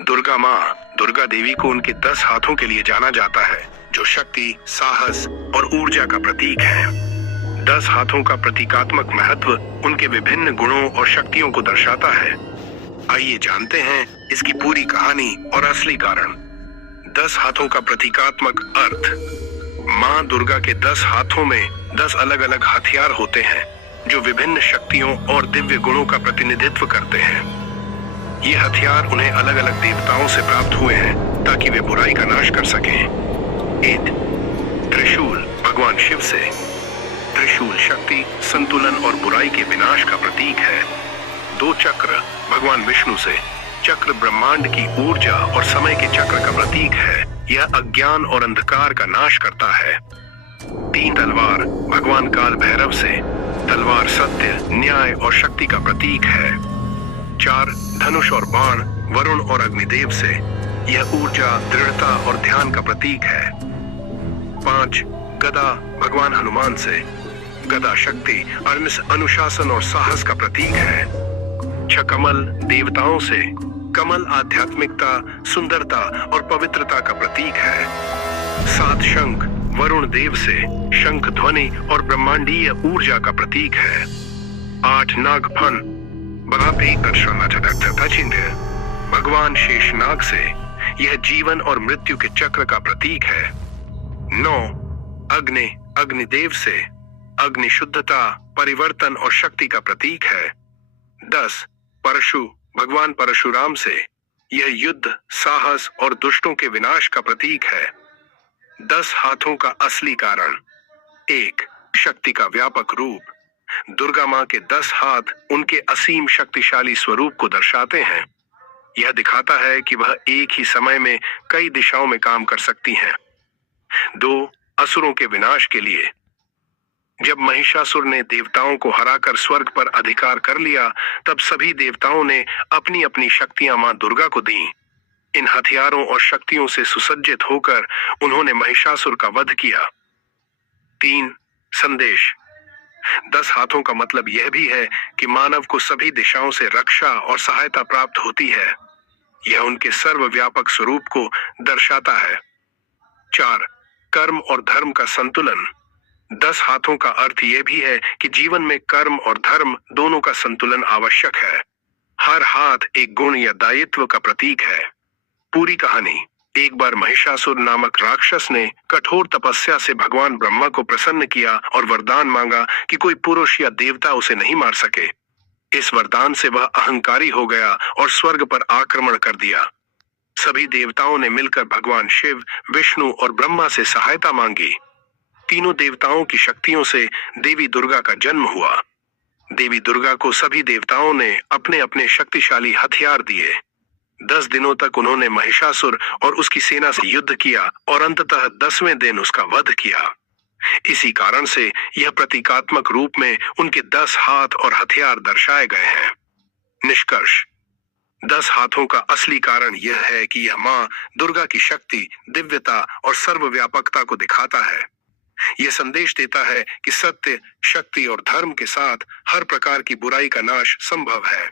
दुर्गा माँ दुर्गा देवी को उनके 10 हाथों के लिए जाना जाता है, जो शक्ति, साहस और ऊर्जा का प्रतीक है। 10 हाथों का प्रतीकात्मक महत्व उनके विभिन्न गुणों और शक्तियों को दर्शाता है। आइए जानते हैं इसकी पूरी कहानी और असली कारण। 10 हाथों का प्रतीकात्मक अर्थ। माँ दुर्गा के 10 हाथों में 10 अलग अलग हथियार होते हैं, जो विभिन्न शक्तियों और दिव्य गुणों का प्रतिनिधित्व करते हैं। ये हथियार उन्हें अलग अलग देवताओं से प्राप्त हुए हैं ताकि वे बुराई का नाश कर सकें। 1. त्रिशूल भगवान शिव से। त्रिशूल शक्ति, संतुलन और बुराई के विनाश का प्रतीक है। 2 चक्र भगवान विष्णु से। चक्र ब्रह्मांड की ऊर्जा और समय के चक्र का प्रतीक है। यह अज्ञान और अंधकार का नाश करता है। 3 तलवार भगवान काल भैरव से। तलवार सत्य, न्याय और शक्ति का प्रतीक है। 4 धनुष और बाण वरुण और अग्निदेव से। यह ऊर्जा, दृढ़ता और ध्यान का प्रतीक है। 5 गदा भगवान हनुमान से। गदा शक्ति, अनुशासन और साहस का प्रतीक है। 6 कमल देवताओं से। कमल आध्यात्मिकता, सुंदरता और पवित्रता का प्रतीक है। 7 शंख वरुण देव से। शंख ध्वनि और ब्रह्मांडीय ऊर्जा का प्रतीक है। 8 नागफन भगवान शेषनाग से। यह जीवन और मृत्यु के चक्र का प्रतीक है। 9 अग्निदेव से। अग्नि शुद्धता, परिवर्तन और शक्ति का प्रतीक है। 10 परशु भगवान परशुराम से। यह युद्ध, साहस और दुष्टों के विनाश का प्रतीक है। 10 हाथों का असली कारण। 1 शक्ति का व्यापक रूप। दुर्गा माँ के 10 हाथ उनके असीम शक्तिशाली स्वरूप को दर्शाते हैं। यह दिखाता है कि वह एक ही समय में कई दिशाओं में काम कर सकती हैं। 2 असुरों के विनाश के लिए। जब महिषासुर ने देवताओं को हराकर स्वर्ग पर अधिकार कर लिया, तब सभी देवताओं ने अपनी अपनी शक्तियां माँ दुर्गा को दी। इन हथियारों और शक्तियों से सुसज्जित होकर उन्होंने महिषासुर का वध किया। 3 संदेश। 10 हाथों का मतलब यह भी है कि मानव को सभी दिशाओं से रक्षा और सहायता प्राप्त होती है। यह उनके सर्वव्यापक स्वरूप को दर्शाता है। 4 कर्म और धर्म का संतुलन। 10 हाथों का अर्थ यह भी है कि जीवन में कर्म और धर्म दोनों का संतुलन आवश्यक है। हर हाथ एक गुण या दायित्व का प्रतीक है। पूरी कहानी। एक बार महिषासुर नामक राक्षस ने कठोर तपस्या से भगवान ब्रह्मा को प्रसन्न किया और वरदान मांगा कि कोई पुरुष या देवता उसे नहीं मार सके। इस वरदान से वह अहंकारी हो गया और स्वर्ग पर आक्रमण कर दिया। सभी देवताओं ने मिलकर भगवान शिव, विष्णु और ब्रह्मा से सहायता मांगी। तीनों देवताओं की शक्तियों से देवी दुर्गा का जन्म हुआ। देवी दुर्गा को सभी देवताओं ने अपने अपने शक्तिशाली हथियार दिए। 10 दिनों तक उन्होंने महिषासुर और उसकी सेना से युद्ध किया और अंततः 10वें दिन उसका वध किया। इसी कारण से यह प्रतीकात्मक रूप में उनके 10 हाथ और हथियार दर्शाए गए हैं। निष्कर्ष। 10 हाथों का असली कारण यह है कि यह माँ दुर्गा की शक्ति, दिव्यता और सर्वव्यापकता को दिखाता है। यह संदेश देता है कि सत्य, शक्ति और धर्म के साथ हर प्रकार की बुराई का नाश संभव है।